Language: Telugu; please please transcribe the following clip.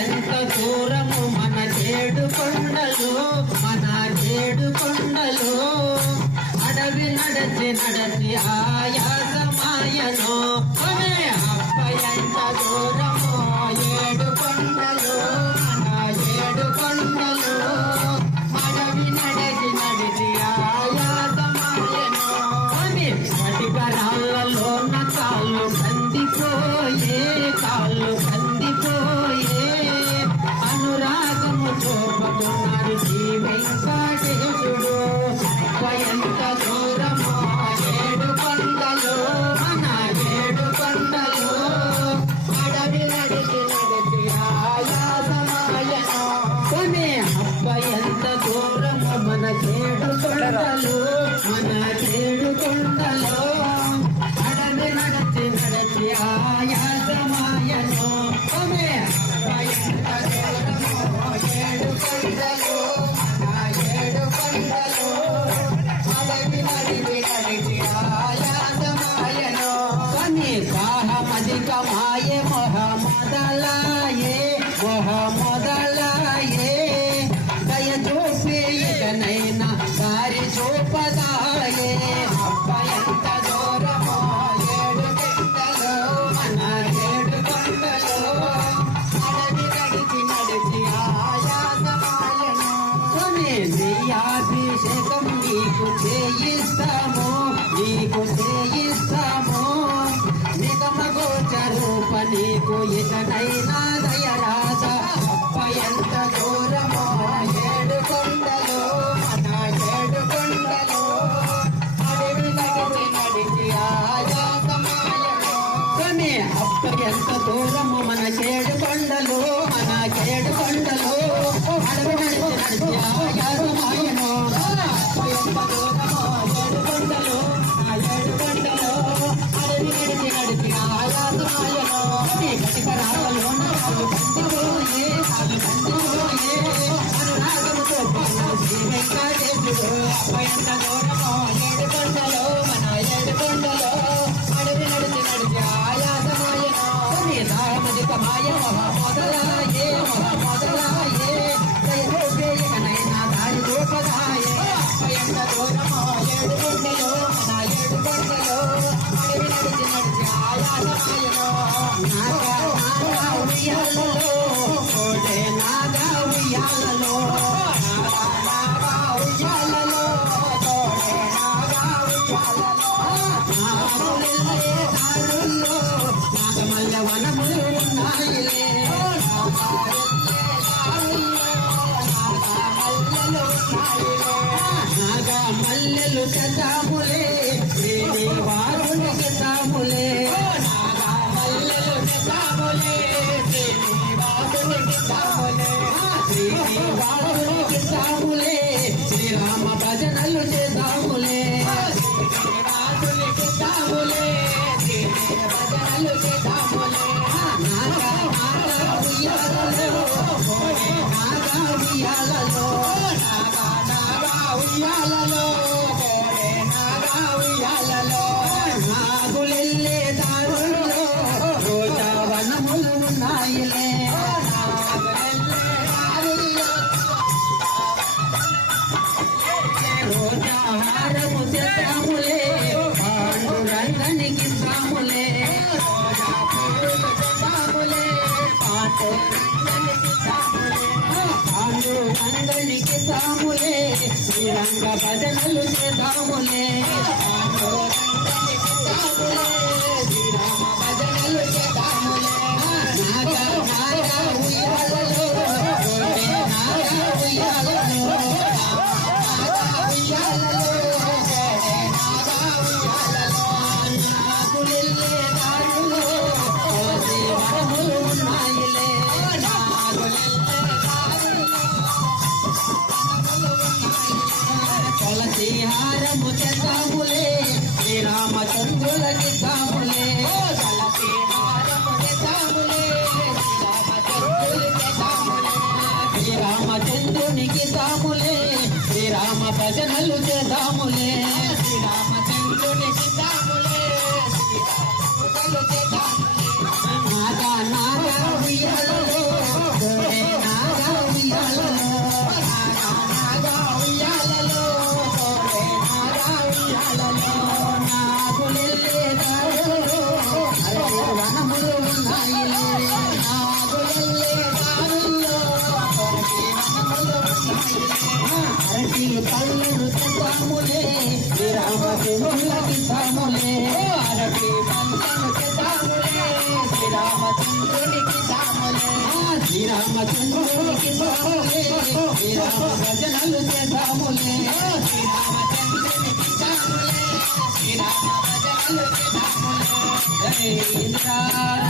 ఎంత దూరము మన చేడు కొండలు, మన చేడు కొండలు, అడవి నడచి నడచి ఆయాసమాయను. అప్ప ఎంత దూరము ఏడు కొండలు, మన ఏడు కొండలు, అడవి నడచి నడిచి ఆయాసమాయను. స్ఫటికరాళ్ళలో కాళ్ళు కందిపోయే, కాళ్ళు కందిపోయే, అనురాగము చూపుకున్నాడు శ్రీ వెంకటేశుడు. ఎంత దూరమో ఏడు కొండలు, మన ఏడు కొండలు, అడవి నడిచి నడిచి ఆయాసమాయను. అప్ప ఎంత దూరమో మన ఏడు కొండలు, మన ఏడు కొండలు, అడవి నడిచి నడిచి ఆయాసమాయను. ఎంత దూరమో ఏడు కొండలు, మన ఏడు కొండలు, అడవి నడిచి నడిచి ఆయాసమాయను. దాహమధికమాయే మొహ మొదలాయే, మొహ మొదలాయే, దయ చూపి ఇకనైనా దారి చూపదాయే. అప్ప ఎంత దూరమో ఏడు కొండలు, మన ఏడు కొండలు, అడవి నడిచి నడిచి ఆయాసమాయను. నీ అభిషేకం నీకు చేయిస్తాము, నీకు చేయిస్తాము, నిగమ గోచరూప నీకు ఇకనైనా దయరాజ. అప్ప ఎంత దూరమో ఏడు కొండలు, మన ఏడు కొండలు, అడవి నడిచి నడిచి ఆయాసమాయను. అప్ప ఎంత దూరము మన ఏడు కొండలు, మన ఏడు కొండలు, అడవి నడిచి నడిచి ఆయాసమాయను. అప్ప ఎంత దూరమో ఏడు కొండలు, ఆ ఏడు కొండలు, అడవి నడిచి నడిచి ఆయాసమాయను. కటికరాలలో కాళ్ళు కందిపోయే, కాళ్ళు కందిపోయే, అనురాగము చూపుకున్నాడు శ్రీ వెంకటేశుడు. అప్ప ఎంత దూరమో ఏడు కొండలు, మన ఏడు కొండలు, అడవి నడిచి నడిచి ఆయాసమాయను. దాహమధికమాయ మొహ మొదలాయే, మొహ మొదలాయే, దయచేయకనైనా దారి చూపదాయే. అప్ప ఎంత దూరమో ఏడు కొండలు, మన ఏడు కొండలు, అడవి నడిచి నడిచి ఆయాసమాయను. నాగా నాగా ఉయ్యాలలో, కోడే నాగా ఉయ్యాలలో, నాగా నాగా ఉయ్యాలలో, కోడే నాగా ఉయ్యాలలో, నాగులెల్లే దారుల్లో నాగమల్ల వనములు ఉన్నాయిలే. నాగా మల్లెలు చేద్దాములే, శ్రీనివాసుని చేద్దాములే, నాగా మల్లెలు చేద్దాములే, శ్రీనివాసుని చేద్దాములే, శ్రీనివాసుని చేద్దాములే, శ్రీరామ భజనలు చేద్దాములే, శ్రీనివాసుని చేద్దాములే, భజనలు చేద్దాములే. నాగా నాగా ఉయ్యాలలో, నాగా ఉయ్యాలలో, నాగా నాగా ఉయ్యాలలో, నాగా ఉయ్యాలలో, నాగులెల్లే దారుల్లో రోజావనములు ఉన్నాయిలే. నాగులెల్లే దారుల్లో రోజాహారము చేద్దాములే, పాండురంగనికి ఇద్దాములే, రోజా పూలు చేద్దాములే, పాండురంగనికి ఇద్దాములే, పాండురంగనికి ఇద్దాములే, శ్రీరంగ భజనలు చేద్దాములే, పాండురంగనికి ఇద్దాములే, శ్రీరామ భజనలు చేద్దాములే. నాగా నాగా ఉయ్యాలలో, కోడే నాగా ఉయ్యాలలో, నాగా ఉయ్యాలలో, కోడే నాగా ఉయ్యాలలో, నాగులెల్లే దారుల్లో కోసి వనములు ఉన్నాయిలే. నాగులెల్లే దారుల్లో వనములు ఉన్నాయిలే. తులసి హారము చేద్దాములే, శ్రీరామచంద్రులకి దాములే, తులసి హారము చేద్దాములే, శ్రీరామచంద్రులకి దాములే, శ్రీరామచంద్రునికి దాములే, శ్రీరామ భజనలు చేద్దాములే, శ్రీరామచంద్రునికి దాములే, శ్రీరామ భజనలు చేద్దాములే. పల్లెలు చేద్దాములే శ్రీరామచంద్రునికి సాములే అరటి పంటను చేద్దాములే శ్రీరామచంద్రునికి సాములే శ్రీరామచంద్రునికి సాములే శ్రీరామ భజనలు చేద్దాములే శ్రీరామచంద్రునికి సాములే శ్రీరామ భజనలు చేద్దాములే జై